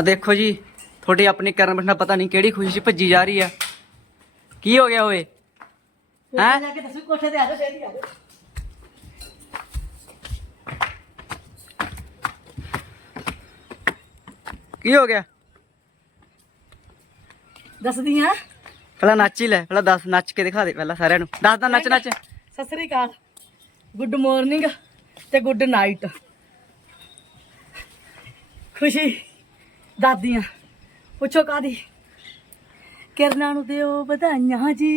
ਆ ਦੇਖੋ ਜੀ ਤੁਹਾਡੀ ਆਪਣੀ ਕਰਨ ਬੈਠਣਾ ਪਤਾ ਨਹੀਂ ਕਿਹੜੀ ਖੁਸ਼ੀ 'ਚ ਭੱਜੀ ਜਾ ਰਹੀ ਆ। ਕੀ ਹੋ ਗਿਆ ਓਏ? ਹੈਂ? ਜਾ ਕੇ ਦੱਸੋ ਕੋਠੇ ਤੇ ਆ ਜਾ ਛੇਤੀ ਆ ਜਾ ਕੀ ਹੋ ਗਿਆ? ਦੱਸਦੀ ਆ। ਪਹਿਲਾਂ ਨੱਚ ਹੀ ਲੈ ਪਹਿਲਾਂ ਦੱਸ ਨੱਚ ਕੇ ਦਿਖਾ ਦੇ ਪਹਿਲਾਂ ਸਾਰਿਆਂ ਨੂੰ। ਦੱਸ ਦਾ ਨੱਚ ਨੱਚ। ਸਤਿ ਸ੍ਰੀ ਅਕਾਲ। ਗੁੱਡ ਮਾਰਨਿੰਗ ਤੇ ਗੁੱਡ ਨਾਈਟ ਖੁਸ਼ੀ। ਦਾਦੀਆਂ। ਪੁੱਛੋ ਕਾਦੀ ਕਿਰਨਾਂ ਨੂੰ ਦਿਓ ਵਧਾਈਆਂ ਜੀ।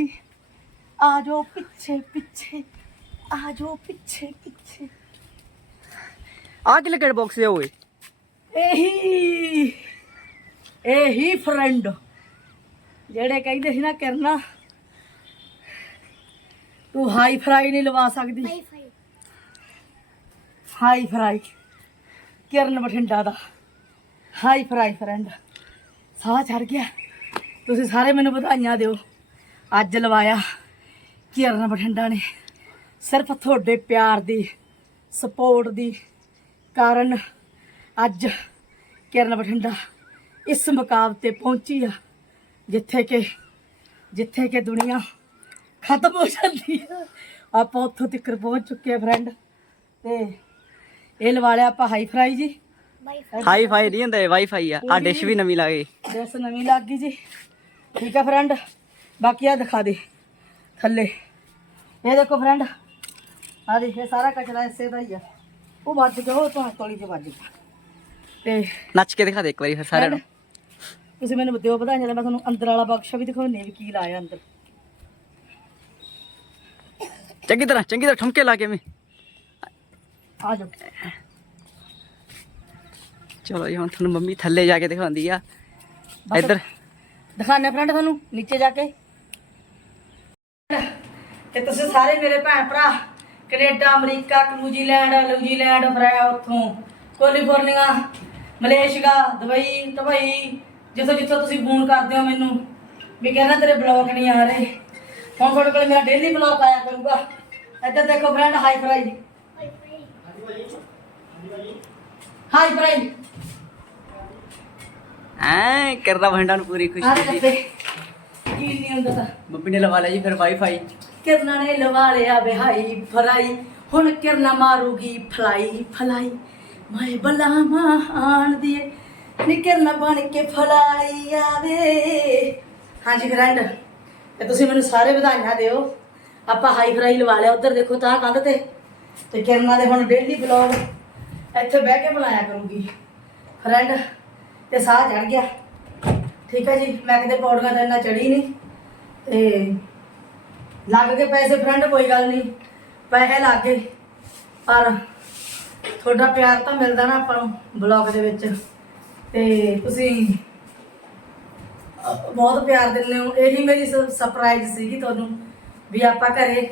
ਆ ਜਾਓ ਪਿੱਛੇ ਪਿੱਛੇ। ਆ ਜਾਓ ਪਿੱਛੇ ਪਿੱਛੇ। ਆ ਕਿ ਕਿਹੜੇ ਬਾਕਸ ਦੇ ਓਏ ਇਹੀ ਇਹੀ ਫਰੈਂਡ ਜਿਹੜੇ ਕਹਿੰਦੇ ਸੀ ਨਾ ਕਰਨਾ ਤੂੰ ਹਾਈ ਫਰਾਈ ਨਹੀਂ ਲਵਾ ਸਕਦੀ। ਹਾਈ ਫਰਾਈ ਕਿਰਨ ਬਠਿੰਡਾ ਦਾ। ਹਾਈ ਫਰਾਈ ਫਰੈਂਡ ਸਾਹ ਚੜ ਗਿਆ। ਤੁਸੀਂ ਸਾਰੇ ਮੈਨੂੰ ਵਧਾਈਆਂ ਦਿਓ। ਅੱਜ ਲਵਾਇਆ ਕਿਰਨ ਬਠਿੰਡਾ ਨੇ। ਸਿਰਫ ਤੁਹਾਡੇ ਪਿਆਰ ਦੀ ਸਪੋਰਟ ਦੀ ਕਾਰਨ ਅੱਜ ਕਿਰਨ ਬਠਿੰਡਾ ਇਸ ਮੁਕਾਮ ਤੇ ਪਹੁੰਚੀ ਆ, ਜਿੱਥੇ ਕਿ ਜਿੱਥੇ ਕਿ ਦੁਨੀਆ ਖਤਮ ਹੋ ਜਾਂਦੀ ਆ। ਆਪਾਂ ਉੱਥੋਂ ਤੱਕ ਪਹੁੰਚ ਚੁੱਕੇ ਆ ਫਰੈਂਡ ਤੇ ਇਹ ਲਵਾ ਲਿਆ ਆਪਾਂ ਹਾਈ ਫਰਾਈ ਜੀ। ਹਾਈ ਫਾਈ ਨਹੀਂ ਹੁੰਦਾ ਵਾਈਫਾਈ ਆ। ਆ ਡਿਸ਼ ਵੀ ਨਵੀਂ ਲੱਗੀ ਡਰੈਸ ਨਵੀਂ ਲੱਗ ਗਈ ਜੀ। ਠੀਕ ਆ ਫਰੈਂਡ ਬਾਕੀ ਆ ਦਿਖਾ ਦੇ। ਥੱਲੇ। ਇਹ ਦੇਖੋ ਫਰੈਂਡ ਆ ਦੇਖ ਇਹ ਸਾਰਾ ਕਚਰਾ ਇਸੇ ਦਾ ਹੀ ਆ। ਉਹ ਵੱਜ ਗਿਆ ਉਹ ਤਾਂ ਤੋਲੀ ਤੇ ਵੱਜ ਗਿਆ। ਤੇ ਨੱਚ ਕੇ ਦਿਖਾ ਦੇ ਇੱਕ ਵਾਰੀ ਫਿਰ ਸਾਰਿਆਂ ਨੂੰ। ਤੁਸੀਂ ਮੈਨੂੰ ਦਿਓ ਵਧਾਈਆਂ ਤੇ ਮੈਂ ਤੁਹਾਨੂੰ ਅੰਦਰ ਵਾਲਾ ਬਕਸ਼ਾ ਵੀ ਦਿਖਾਉਣੀ ਵੀ ਕੀ ਲਾਇਆ ਅੰਦਰ। ਚੰਗੀ ਤਰ੍ਹਾਂ ਚੰਗੀ ਤਰ੍ਹਾਂ ਠਮਕੇ ਲਾ ਕੇ ਮੈਂ ਆ ਜਾਓ। ਚਲੋ ਜੀ ਹੁਣ ਤੁਹਾਨੂੰ ਮੰਮੀ ਥੱਲੇ ਜਾ ਕੇ ਦਿਖਾਉਂਦੀ ਆ। ਇੱਧਰ। ਦਿਖਾਣੇ ਫਰੈਂਡ ਤੁਹਾਨੂੰ ਨੀਚੇ ਜਾ ਕੇ। ਤੇ ਤੁਸੀਂ ਸਾਰੇ ਮੇਰੇ ਭੈਣ ਭਰਾ Canada America New Zealand New Zealand Phraya ਉੱਥੋਂ ਕੈਲੀਫੋਰਨੀਆ ਮਲੇਸ਼ੀਆ ਦੁਬਈ ਦੁਬਈ ਜਿੱਥੋਂ ਜਿੱਥੋਂ ਤੁਸੀਂ ਫੋਨ ਕਰਦੇ ਹੋ ਮੈਨੂੰ ਵੀ ਕਹਿੰਦਾ ਤੇਰੇ ਬਲੌਗ ਨਹੀਂ ਆ ਰਹੇ। ਹੁਣ ਤੁਹਾਡੇ ਕੋਲ ਮੇਰਾ ਡੇਲੀ ਬਲੌਗ ਆਇਆ ਕਰੂਗਾ। ਇੱਧਰ ਦੇਖੋ friend hi fi hi fi ਐ ਕਰਦਾ ਭੰਡਾਂ ਨੂੰ ਪੂਰੀ ਖੁਸ਼ੀ ਤੇ ਕੀ ਨਹੀਂ ਹੁੰਦਾ ਤਾਂ। ਮੰਮੀ ਨੇ ਲਵਾ ਲਿਆ ਜੀ ਫਿਰ ਵਾਈਫਾਈ ਕਿਰਨਾ ਨੇ ਲਵਾ ਲਿਆ ਬਿਹਾਈ ਫਰਾਈ। ਹੁਣ ਕਿਰਨਾ ਮਾਰੂਗੀ ਫਲਾਈ ਫਲਾਈ। ਮੈਂ ਬਲਾਮਾ ਆਣ ਦੀ ਨੀ ਕਿਰਨਾ ਬਣ ਕੇ ਫਲਾਈ ਆਵੇ। ਹਾਂਜੀ ਫਰੈਂਡ ਤੇ ਤੁਸੀਂ ਮੈਨੂੰ ਸਾਰੇ ਵਧਾਈਆਂ ਦਿਓ। ਆਪਾਂ ਹਾਈ ਫਰਾਈ ਲਵਾ ਲਿਆ ਉਧਰ ਦੇਖੋ ਤਾਂ ਕੰਧ ਤੇ। ਤੇ ਕਿਰਨਾ ਦੇ ਹੁਣ ਡੇਲੀ ਬਲੌਗ ਇੱਥੇ ਬਹਿ ਕੇ ਬਣਾਇਆ ਕਰੂਗੀ। ਫਰੈਂਡ ਤੇ ਸਾਹ ਚੜ ਗਿਆ। ਠੀਕ ਹੈ ਜੀ ਮੈਂ ਕਿਤੇ ਪੌੜੀਆਂ ਤੇ ਇੰਨਾ ਚੜੀ ਨਹੀਂ। ਤੇ ਲੱਗ ਗਏ ਪੈਸੇ ਫਰੈਂਡ ਕੋਈ ਗੱਲ ਨਹੀਂ। ਪੈਸੇ ਲੱਗ ਗਏ। ਪਰ ਤੁਹਾਡਾ ਪਿਆਰ ਤਾਂ ਮਿਲਦਾ ਨਾ ਆਪਾਂ ਨੂੰ ਬਲੌਗ ਦੇ ਵਿੱਚ। ਤੇ ਤੁਸੀਂ ਬਹੁਤ ਪਿਆਰ ਦਿੰਦੇ ਹੋ। ਇਹੀ ਮੇਰੀ ਸਰਪ੍ਰਾਈਜ਼ ਸੀਗੀ ਤੁਹਾਨੂੰ ਵੀ ਆਪਾਂ ਘਰੇ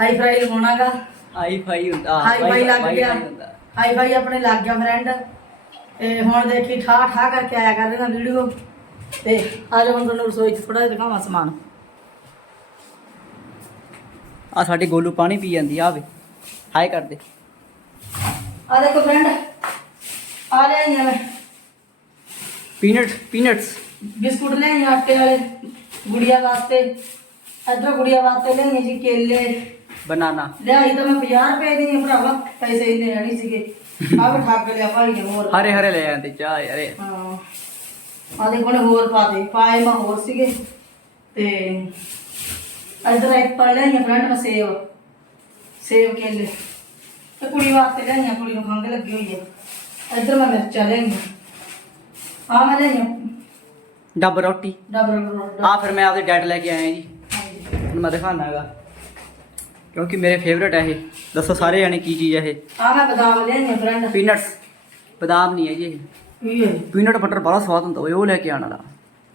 ਹਾਈ ਫਰਾਈ ਲਵਾਉਣਾਗਾ ਵਾਈਫਾਈ ਹੁੰਦਾ। ਹਾਈ ਫਾਈ ਲੱਗ ਗਿਆ। ਹਾਈ ਫਾਈ ਆਪਣੇ ਲੱਗ ਗਿਆ ਫਰੈਂਡ ਤੇ ਹੁਣ ਦੇਖੀ ਠਾ ਠਾ ਕਰਕੇ ਆਇਆ ਕਰ ਰਿਹਾ ਵੀਡੀਓ ਤੇ ਅੱਜ ਹੁਣ ਤੁਹਾਨੂੰ ਰਸੋਈ 'ਚ ਥੋੜਾ ਜਿਹਾ ਦਿਖਾਵਾਂ ਸਮਾਨ। ਆ ਸਾਡੀ ਗੋਲੂ ਪਾਣੀ ਪੀ ਜਾਂਦੀ ਆ ਵੇ। ਹਾਈ ਕਰ ਦੇ ਆ ਦੇਖੋ ਫਰੈਂਡ ਆ ਲੈ ਆਈਆਂ ਮੈਂ। ਪੀਨਟ ਪੀਨਟਸ ਬਿਸਕੁਟ ਲੈ ਆਈਆਂ ਆਟੇ ਵਾਲੇ ਗੁੜੀਆ ਵਾਸਤੇ। ਇਧਰ ਗੁੜੀਆ ਵਾਸਤੇ ਲੈ ਆਈਆਂ ਜੀ ਕੇਲੇ। ਬਨਾਨਾ ਲਿਆਈ ਤਾਂ ਮੈਂ 50 ਰੁਪਏ ਦੀ ਭਰਾਵਾ ਪੈਸੇ ਇੰਨੇ ਨਹੀਂ ਸੀਗੇ। ਆ ਵੀ ਠੱਗ ਲਿਆ ਭਾਲੀਆਂ ਹੋਰ ਹਰੇ ਹਰੇ ਲੈ ਆਂਦੇ ਚਾਹ ਯਾਰੇ ਹਾਂ। ਆ ਨੇ ਹੋਰ ਪਾ ਦੇ ਪਾਏ ਮੈਂ ਹੋਰ ਸੀਗੇ। ਤੇ ਇਧਰ ਐਪਲ ਲੈ ਆਈਆਂ ਫਰੈਂਡ ਮੈਂ ਸੇਬ ਸੇਬ ਕੇਲੇ। ਤੇ ਕੁੜੀ ਵਾਸਤੇ ਲੈ ਆਈਆਂ ਕੁੜੀ ਨੂੰ ਖੰਘ ਲੱਗੀ ਹੋਈ ਹੈ ਇਧਰ ਮੈਂ ਮਿਰਚਾਂ ਲੈ ਆਈਆਂ ਆ ਮੈਂ ਲੈ ਆਈਆਂ ਡੱਬ ਰੋਟੀ। ਡਬਲ ਆ ਫਿਰ ਮੈਂ ਆਪਦੇ ਡੈਡ ਲੈ ਕੇ ਆਇਆ ਜੀ। ਮੈਂ ਦਿਖਾਣਾ ਹੈਗਾ। ਕਿਉਂਕਿ ਮੇਰੇ ਫੇਵਰਟ ਹੈ ਇਹ। ਦੱਸੋ ਸਾਰੇ ਜਾਣੇ ਕੀ ਚੀਜ਼ ਹੈ ਇਹ? ਆ ਮੈਂ ਬਦਾਮ ਲੈ ਆਈਆਂ ਫਰੈਂਡ ਪੀਨਟਸ ਬਦਾਮ ਨਹੀਂ ਹੈ ਜੀ ਇਹ ਇਹ ਪੀਨਟ ਬਟਰ ਬੜਾ ਸਵਾਦ ਹੁੰਦਾ ਓਏ ਉਹ ਲੈ ਕੇ ਆਣ ਵਾਲਾ।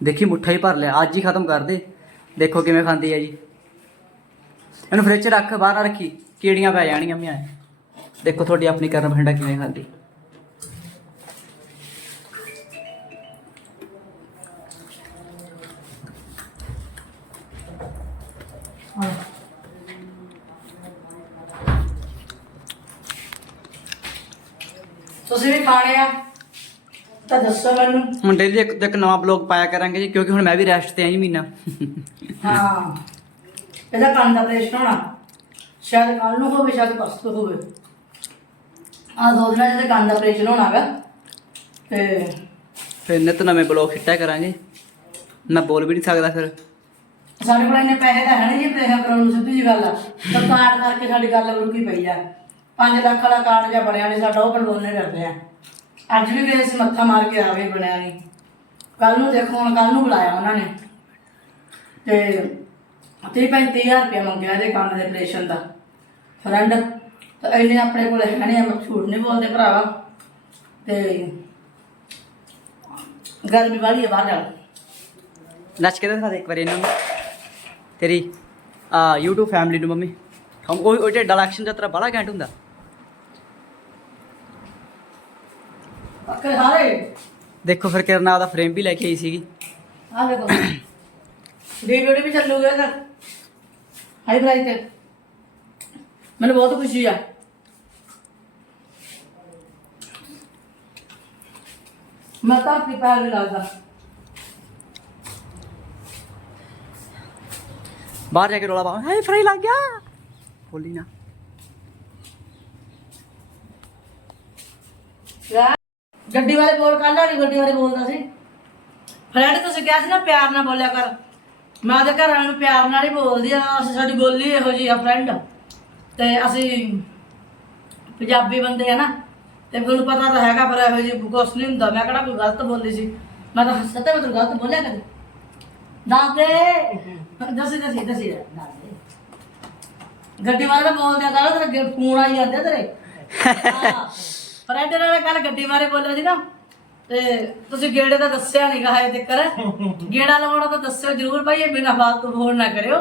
ਦੇਖੀ ਮੁੱਠਾ ਹੀ ਭਰ ਲਿਆ ਅੱਜ ਹੀ ਖਤਮ ਕਰ ਦੇ। ਦੇਖੋ ਕਿਵੇਂ ਖਾਂਦੀ ਹੈ ਜੀ। ਇਹਨੂੰ ਫ੍ਰਿਜ 'ਚ ਰੱਖ ਬਾਹਰ ਨਾ ਰੱਖੀ। ਕੀੜੀਆਂ ਪੈ ਜਾਣਗੀਆਂ ਮਿਆਂ। ਦੇਖੋ ਤੁਹਾਡੀ ਆਪਣੀ ਕਰਨ ਭੰਡਾ ਕਿਵੇਂ ਖਾਂਦੀ। ਤੁਸੀਂ ਵੀ ਖਾਣੇ ਆ ਤਾਂ ਦੱਸੋ ਮੈਨੂੰ। ਹੁਣ ਡੇਲੀ ਇੱਕ ਇੱਕ ਨਵਾਂ ਬਲੌਗ ਪਾਇਆ ਕਰਾਂਗੇ ਜੀ ਕਿਉਂਕਿ ਹੁਣ ਮੈਂ ਵੀ ਰੈਸਟ ਤੇ ਆਂ ਜੀ ਮਹੀਨਾ। ਹਾਂ। ਇਹਦਾ ਕੰਨ ਦਾ ਆਪਰੇਸ਼ਨ ਹੋਣਾ। ਸ਼ਾਇਦ ਕੱਲ ਨੂੰ ਹੋਵੇ ਸ਼ਾਇਦ ਪਰਸੋਂ ਹੋਵੇ। ਆ ਦੋ ਦਿਨਾਂ ਜਿਹਦੇ ਕੰਨ ਦਾ ਆਪਰੇਸ਼ਨ ਹੋਣਾਗਾ। ਤੇ ਫਿਰ ਨਿਤ ਨਵੇਂ ਬਲੌਗ ਛਿੱਟਿਆ ਕਰਾਂਗੇ। ਮੈਂ ਬੋਲ ਵੀ ਨਹੀਂ ਸਕਦਾ ਫਿਰ। ਸਾਡੇ ਕੋਲ ਇੰਨੇ ਪੈਸੇ ਤਾਂ ਹੈ ਨਹੀਂ ਜੀ ਪੈਸੇ ਕਰਾਉਣ ਨੂੰ ਸਿੱਧੀ ਜੀ ਗੱਲ ਆ। ਤਾਂ ਕਰਕੇ ਸਾਡੀ ਗੱਲ ਰੁਕੀ ਪਈ ਆ। 5 ਲੱਖ ਵਾਲਾ ਕਾਰਡ ਜਾਂ ਬਣਿਆ ਨਹੀਂ ਸਾਡਾ, ਉਹ ਬਣਵਾਉਣੇ ਕਰਦੇ ਆ। ਅੱਜ ਵੀ ਗਏ ਸੀ ਮੱਥਾ ਮਾਰ ਕੇ ਆਵੇ ਬਣਿਆ ਨਹੀਂ ਕੱਲ ਨੂੰ ਦੇਖੋ, ਹੁਣ ਕੱਲ ਨੂੰ ਬੁਲਾਇਆ ਉਹਨਾਂ ਨੇ। ਤੇ 30 35000 ਰੁਪਏ ਮੰਗਿਆ ਇਹਦੇ ਕੰਮ ਦੇ ਆਪਰੇਸ਼ਨ ਦਾ। ਫਰੈਂਡ ਤਾਂ ਇਹਨੇ ਆਪਣੇ ਕੋਲ ਹੈ ਨਹੀਂ ਮੈਂ ਝੂਠ ਨਹੀਂ ਬੋਲਦੇ ਭਰਾਵਾ। ਤੇ ਗੱਲ ਵੀ ਵਾਲੀ ਹੈ ਬਾਹਰ ਜਾ ਨੱਚ ਕੇ ਦਿਖਾ ਦੇ ਇੱਕ ਵਾਰੀ ਇਹਨਾਂ ਨੂੰ। ਤੇਰੀ, ਆ YouTube ਫੈਮਿਲੀ ਨੂੰ ਮੰਮੀ। ਹਮ, ਉਹ ਉਹ ਢੇਡਾ ਐਕਸ਼ਨ ਦਾ ਤੇਰਾ ਬੜਾ ਘੈਂਟ ਹੁੰਦਾ। ਪੱਕੇ ਸਾਰੇ ਦੇਖੋ ਫਿਰ ਕਿਰਨਾ ਉਹਦਾ ਫਰੇਮ ਵੀ ਲੈ ਕੇ ਆਈ ਸੀਗੀ। ਆ ਦੇਖੋ। ਵੀਡੀਓ ਵੀ ਚੱਲੂਗਾ ਸਰ ਹਾਈ ਪ੍ਰਾਈਸ ਤੇ। ਮੈਨੂੰ ਬਹੁਤ ਖੁਸ਼ੀ ਆ। ਮੈਂ ਤਾਂ ਆਪਣੀ ਪੈਰ ਵੀ ਲੱਗਦਾ ਬਾਹਰ ਜਾ ਕੇ ਰੋਲਾ ਪਾ। ਹਾਏ ਫਰਾਈ ਲੱਗ ਗਿਆ। ਬੋਲੀ ਨਾ ਯਾਰ ਗੱਡੀ ਵਾਲੇ ਬੋਲ ਕੱਲ ਵਾਲੀ ਗੱਡੀ ਵਾਲੇ ਬੋਲਦਾ ਸੀ। ਫਰੈਂਡ ਤੁਸੀਂ ਕਿਹਾ ਸੀ ਨਾ, ਪਿਆਰ ਨਾਲ ਬੋਲਿਆ ਕਰ। ਮੈਂ ਤਾਂ ਘਰ ਵਾਲਿਆਂ ਨੂੰ ਪਿਆਰ ਨਾਲ ਹੀ ਬੋਲਦੀ ਆ ਅਸੀਂ ਸਾਡੀ ਬੋਲੀ ਇਹੋ ਜੀ ਆ ਫਰੈਂਡ ਤੇ ਅਸੀਂ ਪੰਜਾਬੀ ਬੰਦੇ ਆ ਨਾ, ਤੇ ਮੈਨੂੰ ਪਤਾ ਤਾਂ ਹੈਗਾ, ਪਰ ਇਹੋ ਜੀ ਕੁਛ ਨਹੀਂ ਹੁੰਦਾ। ਮੈਂ ਕਿਹੜਾ ਕੋਈ ਗਲਤ ਬੋਲੀ ਸੀ? ਮੈਂ ਤਾਂ ਸੱਤੇ ਮੈਂ ਤੈਨੂੰ ਗਲਤ ਬੋਲਿਆ ਕਦੇ? ਦਾਦੇ! ਦੱਸੀ ਦੱਸੀ ਦੱਸੀ। ਦਾਦੇ ਗੱਡੀ ਵਾਲੇ ਤਾਂ ਬੋਲਦੇ ਆ ਤੇਰੇ ਫੋਨ ਆਈ ਜਾਂਦੇ ਆ ਤੇਰੇ। ਪਰ ਇਹਦੇ ਨਾਲ ਕੱਲ ਗੱਡੀ ਬਾਰੇ ਬੋਲਿਆ ਸੀ ਨਾ ਤੇ ਤੁਸੀਂ ਗੇੜੇ ਦਾ ਦੱਸਿਆ ਨਹੀਂ ਗਾ ਹਜੇ ਤੱਕ ਗੇੜਾ ਲਵਾਉਣਾ ਤਾਂ ਦੱਸਿਓ ਜ਼ਰੂਰ ਭਾਈ ਇਹ ਬਿਨਾ ਫਾਲਤੂ ਫੋਨ ਨਾ ਕਰਿਓ।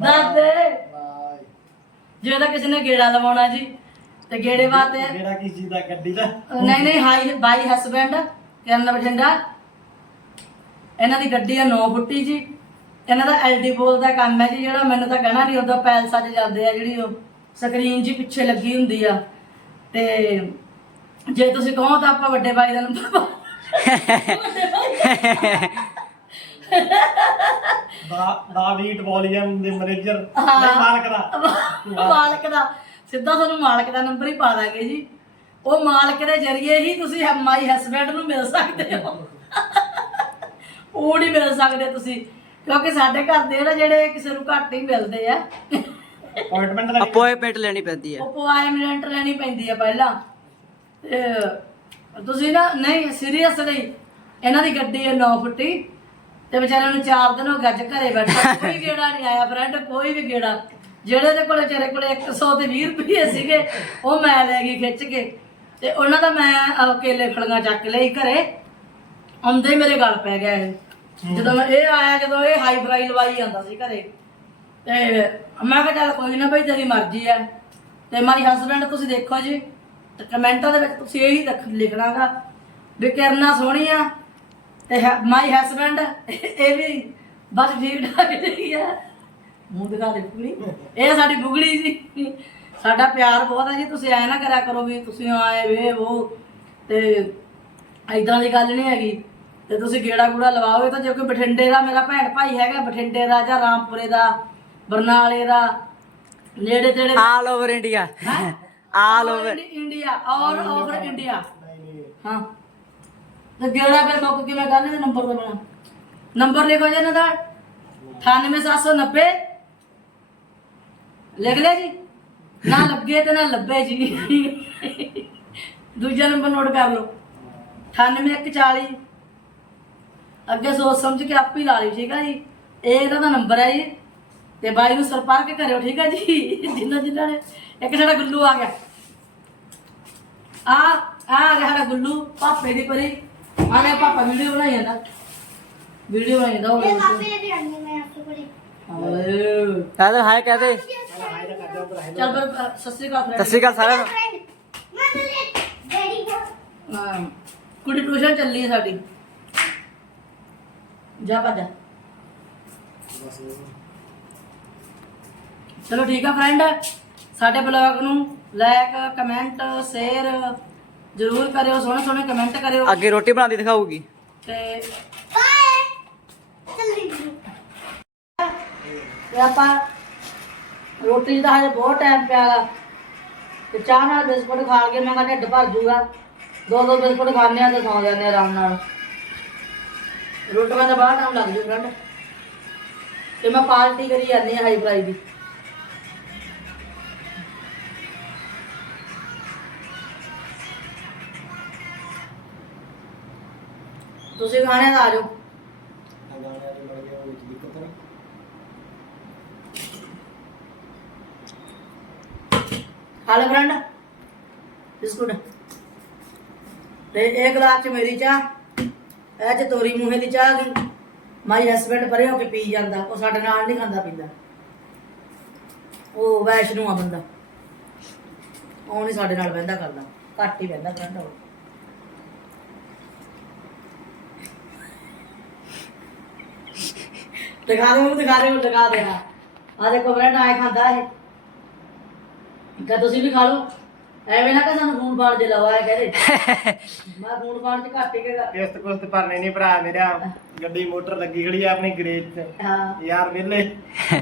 ਦਾਦੇ ਜੇ ਤਾਂ ਕਿਸੇ ਨੇ ਗੇੜਾ ਲਵਾਉਣਾ ਜੀ ਤੇ ਗੇੜੇ ਵਾਸਤੇ ਮੇਰਾ ਕੀ ਚੀਜ਼ ਦਾ ਗੱਡੀ ਦਾ? ਨਹੀਂ ਨਹੀਂ ਹਾਈ ਬਾਈ ਹਸਬੈਂਡ ਕਰਨ ਬਠਿੰਡਾ। ਇਹਨਾਂ ਦੀ ਗੱਡੀ ਆ 9 ਫੁੱਟੀ ਜੀ। ਇਹਨਾਂ ਦਾ ਐਲਡੀ ਬੋਲ ਦਾ ਕੰਮ ਹੈ ਜੀ ਜਿਹੜਾ ਮੈਨੂੰ ਤਾਂ ਕਹਿਣਾ ਨਹੀਂ ਉਹਦਾ ਪੈਲਸਾਂ 'ਚ ਜਾਂਦੇ ਆ ਜਿਹੜੀ ਉਹ। ਸਕਰੀਨ ਜੀ ਪਿੱਛੇ ਲੱਗੀ ਹੁੰਦੀ ਆ। ਤੇ ਜੇ ਤੁਸੀਂ ਕਹੋ ਤਾਂ ਆਪਾਂ ਵੱਡੇ ਬਾਈ ਦਾ ਨੰਬਰ ਦਾ ਦਾ ਵੀਟ ਵੋਲੀਅਮ ਦੇ ਮੈਨੇਜਰ ਮਾਲਕ ਦਾ। ਮਾਲਕ ਦਾ। ਸਿੱਧਾ ਤੁਹਾਨੂੰ ਮਾਲਕ ਦਾ ਨੰਬਰ ਹੀ ਪਾ ਦਾਂਗੇ ਜੀ। ਉਹ ਮਾਲਕ ਦੇ ਜ਼ਰੀਏ ਹੀ ਤੁਸੀਂ ਮਾਈ ਹਸਬੈਂਡ ਨੂੰ ਮਿਲ ਸਕਦੇ ਹੋ। ਉਹ ਨਹੀਂ ਮਿਲ ਸਕਦੇ ਤੁਸੀਂ। ਕਿਉਂਕਿ ਸਾਡੇ ਘਰ ਦੇ ਨਾ ਜਿਹੜੇ ਕਿਸੇ ਨੂੰ ਘੱਟ ਹੀ ਮਿਲਦੇ ਆ। ਅਪਾਇੰਟਮੈਂਟ ਦਾ ਅਪੋਇੰਟਮੈਂਟ ਲੈਣੀ ਪੈਂਦੀ ਹੈ। ਪਵਾਇਮੈਂਟ ਲੈਣੀ ਪੈਂਦੀ ਆ ਪਹਿਲਾਂ। ਤੇ ਤੁਸੀਂ ਨਾ ਨਹੀਂ ਸੀਰੀਅਸਲੀ ਇਹਨਾਂ ਦੀ ਗੱਡੀ ਹੈ 9 ਫੁੱਟੀ। ਤੇ ਵਿਚਾਰਿਆਂ ਨੂੰ 4 ਦਿਨ ਹੋ ਗਏ ਅੱਜ ਘਰੇ ਬੈਠਾ। ਕੋਈ ਗੇੜਾ ਨਹੀਂ ਆਇਆ ਫਰੈਂਡ ਕੋਈ ਵੀ ਗੇੜਾ। ਜਿਹੜੇ ਦੇ ਕੋਲੇ ਵਿਚਾਰੇ ਕੋਲੇ 100 ਤੇ 20 ਰੁਪਏ ਸੀਗੇ ਉਹ ਮੈਂ ਲੈ ਗਈ ਖਿੱਚ ਕੇ। ਤੇ ਉਹਨਾਂ ਦਾ ਮੈਂ ਕੇਲੇ ਫਲੀਆਂ ਚੱਕ ਲਈ ਘਰੇ। ਆਉਂਦੇ ਹੀ ਮੇਰੇ ਗਲ ਪੈ ਗਿਆ ਇਹ। ਜਦੋਂ ਮੈਂ ਇਹ ਆਇਆ ਜਦੋਂ ਇਹ ਹਾਈ ਫਰਾਈ ਲਵਾਈ ਜਾਂਦਾ ਸੀ ਘਰੇ। ਤੇ ਮੈਂ ਕਿਹਾ ਚੱਲ ਕੋਈ ਨਾ ਭਾਈ, ਤੇਰੀ ਮਰਜ਼ੀ ਹੈ ਤੇ ਮਾਈ ਹਸਬੰਡ ਤੁਸੀਂ ਦੇਖੋ ਜੀ, ਤੇ ਕਮੈਂਟਾਂ ਦੇ ਵਿੱਚ ਤੁਸੀਂ ਇਹੀ ਤੱਕ ਲਿਖਣਾਗਾ ਵੀ ਕਿਰਨਾ ਸੋਹਣੀ ਆ ਤੇ ਮਾਈ ਹਸਬੰਡ ਇਹ ਵੀ ਬਸ ਠੀਕ ਠਾਕ ਜੀ ਹੈ ਮੂੰਹ ਦਿਖਾ ਦੇ ਪੂਰੀ ਇਹ ਸਾਡੀ ਬੁਗੜੀ ਜੀ। ਸਾਡਾ ਪਿਆਰ ਬਹੁਤ ਹੈ ਜੀ, ਤੁਸੀਂ ਐ ਨਾ ਕਰਿਆ ਕਰੋ ਵੀ ਤੁਸੀਂ ਆਏ ਵੇ ਉਹ ਤੇ ਐਦਾਂ ਦੀ ਗੱਲ ਨਹੀਂ ਹੈਗੀ। ਤੇ ਤੁਸੀਂ ਗੇੜਾ ਗੂੜਾ ਲਵਾਓ, ਇਹ ਤਾਂ ਜੇ ਕੋਈ ਬਠਿੰਡੇ ਦਾ ਮੇਰਾ ਭੈਣ ਭਾਈ ਹੈਗਾ, ਬਠਿੰਡੇ ਦਾ ਜਾਂ ਰਾਮਪੁਰੇ ਦਾ ਬਰਨਾਲੇ ਦਾ ਨੇੜੇ ਤੇੜੇ all over India all over India all over India ਹਾਂ। ਤੇ ਗੇੜਾ ਫਿਰ ਮੁੱਕ ਕਿਵੇਂ ਕਰਨੇ ਨੰਬਰ ਦਾ ਬਣਾ? ਨੰਬਰ ਲਿਖੋ ਜੀ ਇਹਨਾਂ ਦਾ। 98790 ਲਿਖ ਲਿਆ ਜੀ? ਨਾ ਲੱਗੇ ਤੇ ਨਾ ਲੱਭੇ ਜੀ। ਦੂਜਾ ਨੰਬਰ ਨੋਟ ਕਰ ਲਓ। 98140 ਅੱਗੇ ਸੋਚ ਸਮਝ ਕੇ ਆਪ ਹੀ ਲਾ ਲਈ ਠੀਕ ਹੈ ਜੀ? ਇਹ ਇਹਨਾਂ ਦਾ ਨੰਬਰ ਹੈ ਜੀ। ਤੇ ਬਾਈ ਨੂੰ ਸੰਪਰਕ ਕਰਿਓ ਠੀਕ ਹੈ ਜੀ? ਜਿੰਨਾ ਜਿੰਨਾ ਨੇ। ਇੱਕ ਸਾਡਾ ਗੁੱਲੂ ਆ ਗਿਆ। ਆ ਆ ਗਿਆ ਸਾਡਾ ਗੁੱਲੂ ਪਾਪੇ ਦੀ ਪਰੀ। ਆਨੇ ਪਾਪਾ ਵੀਡੀਓ ਬਣਾਈ ਜਾਂਦਾ। ਵੀਡੀਓ ਬਣਾਈ ਜਾਂਦਾ ਉਹ ਹਾਏ। ਕਹਦੇ ਹਾਏ ਕਹਦੇ। ਚੱਲ ਫਿਰ ਅ, ਸਤਿ ਸ੍ਰੀ ਅਕਾਲ ਸਤਿ। ਸ਼੍ਰੀ ਅਕਾਲ ਸਾਰਿਆਂ ਨੂੰ। ਹਾਂ, ਕੁੜੀ ਟਿਊਸ਼ਨ ਚੱਲੀ ਹੈ ਸਾਡੀ। ਜਾ ਭੱਜ ਚਲੋ ਠੀਕ ਆ ਫਰੈਂਡ ਸਾਡੇ ਬਲੌਗ ਨੂੰ ਲਾਈਕ ਕਮੈਂਟ ਸ਼ੇਅਰ ਜਰੂਰ ਕਰਿਓ ਸੋਹਣੇ ਸੋਹਣੇ ਕਮੈਂਟ ਕਰਿਓ। ਅੱਗੇ ਰੋਟੀ ਬਣਾਉਂਦੀ ਦਿਖਾਊਗੀ। ਤੇ ਤੇ ਆਪਾਂ ਰੋਟੀ ਦਾ ਹਜੇ ਬਹੁਤ ਟਾਈਮ ਪਿਆਗਾ ਤੇ ਚਾਹ ਨਾਲ ਬਿਸਕੁਟ ਖਾ ਕੇ ਮੈਂ ਕਿਹਾ ਢਿੱਡ ਭਰ ਜੂਗਾ। ਦੋ ਦੋ ਬਿਸਕੁਟ ਖਾਣੇ ਆ ਤੇ ਸੌਂ ਜਾਂਦੇ ਆ ਆਰਾਮ ਨਾਲ। ਰੋਟੀਆਂ ਦਾ ਬਾਹਰ ਟਾਈਮ ਲੱਗ ਜੂ ਫਰੈਂਡ ਤੇ ਮੈਂ ਪਾਰਟੀ ਕਰੀ ਜਾਂਦੀ ਆ ਹਾਈ ਫਰਾਈ ਦੀ। ਤੁਸੀਂ ਖਾਣੇ ਦਾ ਆ ਜਾਓ। ਖਾ ਲੈ ਫਰੈਂਡ ਬਿਸਕੁਟ। ਤੇ ਇਹ ਗਲਾਸ ਚ ਮੇਰੀ ਚਾਹ। ਇਹ ਚ ਤੋਰੀ ਮੂਹੇ ਦੀ ਚਾਹ ਗਈ ਮਾਈ ਹਸਬੰਡ ਪਰੇ ਹੋ ਕੇ ਪੀ ਜਾਂਦਾ। ਉਹ ਸਾਡੇ ਨਾਲ ਨਹੀਂ ਖਾਂਦਾ ਪੀਂਦਾ। ਉਹ ਵੈਸ਼ਨੂ ਆ ਬੰਦਾ। ਉਹ ਨਹੀਂ ਸਾਡੇ ਨਾਲ ਬਹਿੰਦਾ ਕਰਦਾ। ਘੱਟ ਹੀ ਬਹਿੰਦਾ ਫਰੈਂਡ ਉਹ। ਦਿਖਾ ਦੇ ਉਹ ਦਿਖਾ ਦੇ ਉਹ ਦਿਖਾ ਦੇ। ਆ ਦੇਖੋ ਫਰੈਂਡ ਆਏ ਖਾਂਦਾ ਇਹ। ਕਹ ਤੁਸੀਂ ਵੀ ਖਾ ਲਓ। ਐਵੇਂ ਨਾ ਕਿ ਸਾਨੂੰ ਫੋਨ ਫਾੜ ਦੇ ਲਵਾ ਇਹ ਕਹਦੇ ਮੈਂ ਫੋਨ ਫਾੜ ਚ ਘੱਟ ਹੀ ਕੇ ਕਿਸ਼ਤ ਕੁਸ਼ਤ ਭਰਨੀ ਨਹੀਂ ਭਰਾ ਮੇਰਾ। ਗੱਡੀ ਮੋਟਰ ਲੱਗੀ ਖੜੀ ਆ ਆਪਣੀ ਗਰੇਜ 'ਚ ਹਾਂ। ਯਾਰ ਵਿਹਲੇ।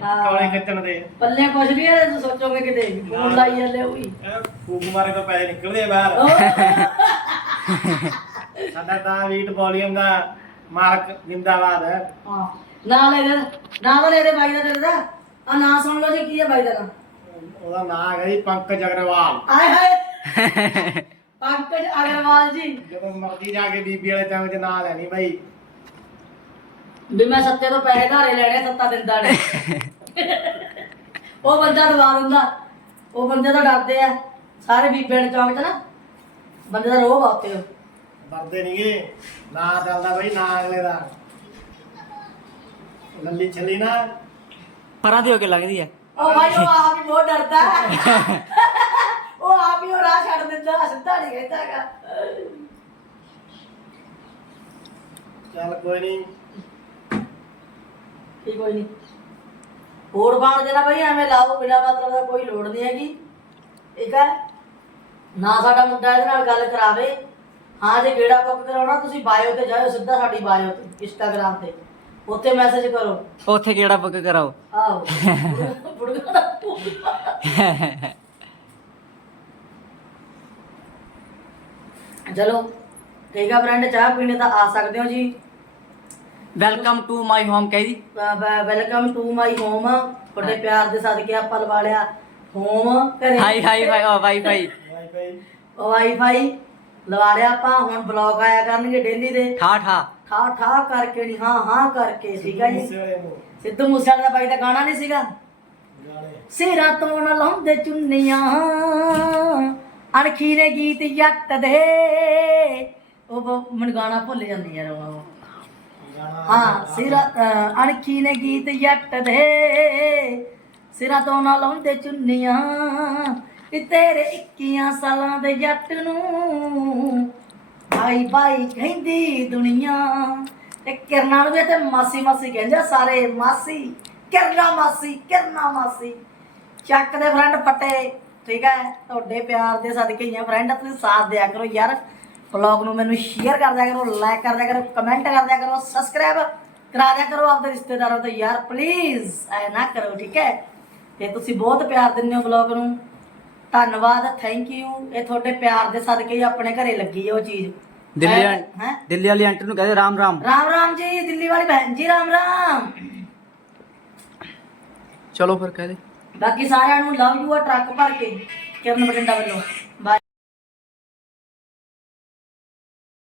ਹਾਂ। ਕੋਲੇ ਖਿੱਚਣ ਦੇ। ਪੱਲੇ ਕੁਛ ਨਹੀਂ ਹੈ ਤੁਸੀਂ ਸੋਚੋਗੇ ਕਿਤੇ। ਫੋਨ ਲਾਈ ਜਾਂਦੇ ਹੋਈ ਇਹ ਫੂਕ ਮਾਰੇ ਤੋਂ ਪੈਸੇ ਨਿਕਲਦੇ ਆ ਬਾਹਰ। ਸਾਡਾ ਤਾਂ ਵੀਟ ਵੋਲੀਅਮ ਦਾ ਮਾਲਕ ਜਿੰਦਾਬਾਦ ਹੈ। ਹਾਂ। ਨਾ ਲੈ ਦੇ ਨਾ ਤਾਂ ਲੈ ਦੇ ਬਾਈ ਦਾ ਤੇਰੇ ਦਾ। ਆ ਨਾਂ ਸੁਣ ਲਓ ਜੀ ਕੀ ਹੈ ਬਾਈ ਦਾ ਨਾਂ? ਉਹਦਾ ਨਾਂ ਹੈਗਾ ਜੀ ਪੰਕਜ ਅਗਰਵਾਲ। ਆਏ ਹਾਏ। ਪੰਕਜ ਅਗਰਵਾਲ ਜੀ। ਜਦੋਂ ਮਰਜ਼ੀ ਜਾ ਕੇ ਬੀਬੀ ਵਾਲੇ ਚੰਗ 'ਚ ਨਾਂ ਲੈਣੀ ਬਾਈ। ਵੀ ਮੈਂ ਸੱਤੇ ਤੋਂ ਪੈਸੇ ਧਾਰੇ ਲੈਣੇ ਸੱਤਾ ਦਿੰਦਾ ਨੇ। ਉਹ ਬੰਦਾ ਦਵਾ ਦਿੰਦਾ। ਉਹ ਬੰਦੇ ਤਾਂ ਡਰਦੇ ਆ। ਸਾਰੇ ਬੀਬੇ ਨੇ ਚੌਂਕ ਚ ਨਾ। ਬੰਦੇ ਦਾ ਰੋਹ ਆ ਉੱਤੇ। ਡਰਦੇ ਨਹੀਂਗੇ ਨਾਂ ਚੱਲਦਾ ਬਾਈ ਨਾਂ ਅਗਲੇ ਦਾ। ਲੱਲੀ ਛੱਲੀ ਨਾ। ਪਰਾਂ ਦੀ ਹੋ ਕੇ ਲੱਗਦੀ ਹੈ ਉਹ ਭਾਈ ਉਹ ਆਪ ਹੀ ਬਹੁਤ ਡਰਦਾ ਹੈ। ਉਹ ਆਪ ਹੀ ਉਹ ਰਾਹ ਛੱਡ ਦਿੰਦਾ ਸਿੱਧਾ ਨਹੀਂ ਕਹਿੰਦਾ ਹੈਗਾ। ਚੱਲ ਕੋਈ ਨਹੀਂ ਠੀਕ ਕੋਈ ਨਹੀਂ ਹੋਰ ਬਾਣ ਜਨਾ ਭਾਈ ਐਵੇਂ ਲਾਓ ਬਿਨਾ ਮਤਲਬ ਦਾ ਕੋਈ ਲੋੜ ਨਹੀਂ ਹੈਗੀ। ਠੀਕ ਹੈ? ਨਾ ਸਾਡਾ ਮੁੰਡਾ ਇਹਦੇ ਨਾਲ ਗੱਲ ਕਰਾਵੇ। ਹਾਂ ਜੇ ਗੇੜਾ ਬੁੱਕ ਕਰਾਉਣਾ ਤੁਸੀਂ ਬਾਇਓ ਤੇ ਜਾਓ ਸਿੱਧਾ ਸਾਡੀ ਬਾਇਓ ਤੇ ਇੰਸਟਾਗ੍ਰam ਤੇ। ਉੱਥੇ ਮੈਸੇਜ ਕਰੋ। ਉੱਥੇ ਕਿਹੜਾ ਬੁੱਕ ਕਰਾਓ? ਆਓ ਬੁੜਗਾ ਦਾ ਭੂਤ। ਚਲੋ ਠੀਕ ਆ ਫਰੈਂਡ ਚਾਹ ਪੀਣੇ ਤਾਂ ਆ ਸਕਦੇ ਹੋ ਜੀ? ਵੈਲਕਮ ਟੂ ਮਾਈ ਹੋਮ ਕਹਿਦੀ ਵੈਲਕਮ ਟੂ ਮਾਈ ਹੋਮ ਤੁਹਾਡੇ ਪਿਆਰ ਦੇ ਸਦਕੇ ਆਪਾਂ ਲਵਾ ਲਿਆ। ਹੋਮ ਘਰੇ। ਹਾਈ ਹਾਈ ਹਾਈ ਓ ਵਾਈਫਾਈ ਵਾਈਫਾਈ ਵਾਈਫਾਈ ਲਵਾ ਲਿਆ ਆਪਾਂ ਹੁਣ ਬਲੌਗ ਆਇਆ ਕਰਨਗੇ ਡੇਲੀ ਦੇ। ਠਾ ਠਾ। ਠਾ ਠਾ ਕਰਕੇ ਨਹੀਂ ਹਾਂ ਹਾਂ ਕਰਕੇ ਹੈ ਜੀ। ਸਿੱਧੂ ਮੂਸੇਵਾਲੇ ਦਾ ਬਾਈ ਦਾ ਗਾਣਾ ਨਹੀਂ ਸੀਗਾ? ਸਿਰਾਂ ਤੋਂ ਨਾ ਲਾਉਂਦੇ ਚੁੰਨੀਆਂ। ਅਣਖੀ ਨੇ ਗੀਤ ਜੱਟ ਦੇ ਉਹ ਮੈਨੂੰ ਗਾਣਾ ਭੁੱਲ ਜਾਂਦੀ ਯਾਰ ਉਹ। ਹਾਂ ਸਿਰਾਂ ਅਣਖੀ ਨੇ ਗੀਤ ਜੱਟ ਦੇ ਸਿਰਾਂ ਤੋਂ ਨਾ ਲਾਉਂਦੇ ਚੁੰਨੀਆਂ। ਤੇਰੇ 21 ਸਾਲਾਂ ਦੇ ਜੱਟ ਨੂੰ ਬਾਈ ਬਾਈ ਕਹਿੰਦੀ ਦੁਨੀਆ। ਤੇ ਕਿਰਨਾਂ ਨੂੰ ਵੀ ਤੇ ਮਾਸੀ ਮਾਸੀ ਕਹਿੰਦੇ ਸਾਰੇ, ਮਾਸੀ, ਕਿਰਨਾ ਮਾਸੀ ਕਿਰਨਾ ਮਾਸੀ। ਚੱਕ ਦੇ ਫਰੈਂਡ ਫੱਟੇ ਠੀਕ ਹੈ? ਤੁਹਾਡੇ ਪਿਆਰ ਦੇ ਸਦਕੇ ਹੀ ਆ ਫਰੈਂਡ ਤੁਸੀਂ ਸਾਥ ਦਿਆ ਕਰੋ ਯਾਰ। ਬਲੌਗ ਨੂੰ ਮੈਨੂੰ ਸ਼ੇਅਰ ਕਰ ਦਿਆ ਕਰੋ ਲਾਈਕ ਕਰ ਦਿਆ ਕਰੋ ਕਮੈਂਟ ਕਰ ਦਿਆ ਕਰੋ ਸਬਸਕ੍ਰਾਈਬ ਕਰਾ ਦਿਆ ਕਰੋ ਆਪਣੇ ਰਿਸ਼ਤੇਦਾਰਾਂ ਤੋਂ। ਯਾਰ ਪਲੀਜ਼ ਐ ਨਾ ਕਰੋ, ਠੀਕ ਹੈ? ਤੇ ਤੁਸੀਂ ਬਹੁਤ ਪਿਆਰ ਦਿੰਦੇ ਹੋ ਬਲੌਗ ਨੂੰ। ਧੰਨਵਾਦ ਥੈਂਕ ਯੂ ਇਹ ਤੁਹਾਡੇ ਪਿਆਰ ਦੇ ਸਦਕੇ ਹੀ ਆਪਣੇ ਘਰੇ ਲੱਗੀ ਹੈ ਉਹ ਚੀਜ਼। ਦਿੱਲੀ ਹੈ? ਦਿੱਲੀ ਵਾਲੀ ਆਂਟੀ ਨੂੰ ਕਹਦੇ ਰਾਮ ਰਾਮ। ਰਾਮ ਰਾਮ ਜੀ ਦਿੱਲੀ ਵਾਲੀ ਭੈਣ ਜੀ ਰਾਮ ਰਾਮ। ਚਲੋ ਫਿਰ ਕਹਦੇ ਬਾਕੀ ਸਾਰਿਆਂ ਨੂੰ ਲਵ ਯੂ ਆ ਟਰੱਕ ਭਰ ਕੇ ਕਿਰਨ ਬਟਿੰਡਾ ਵੱਲੋਂ।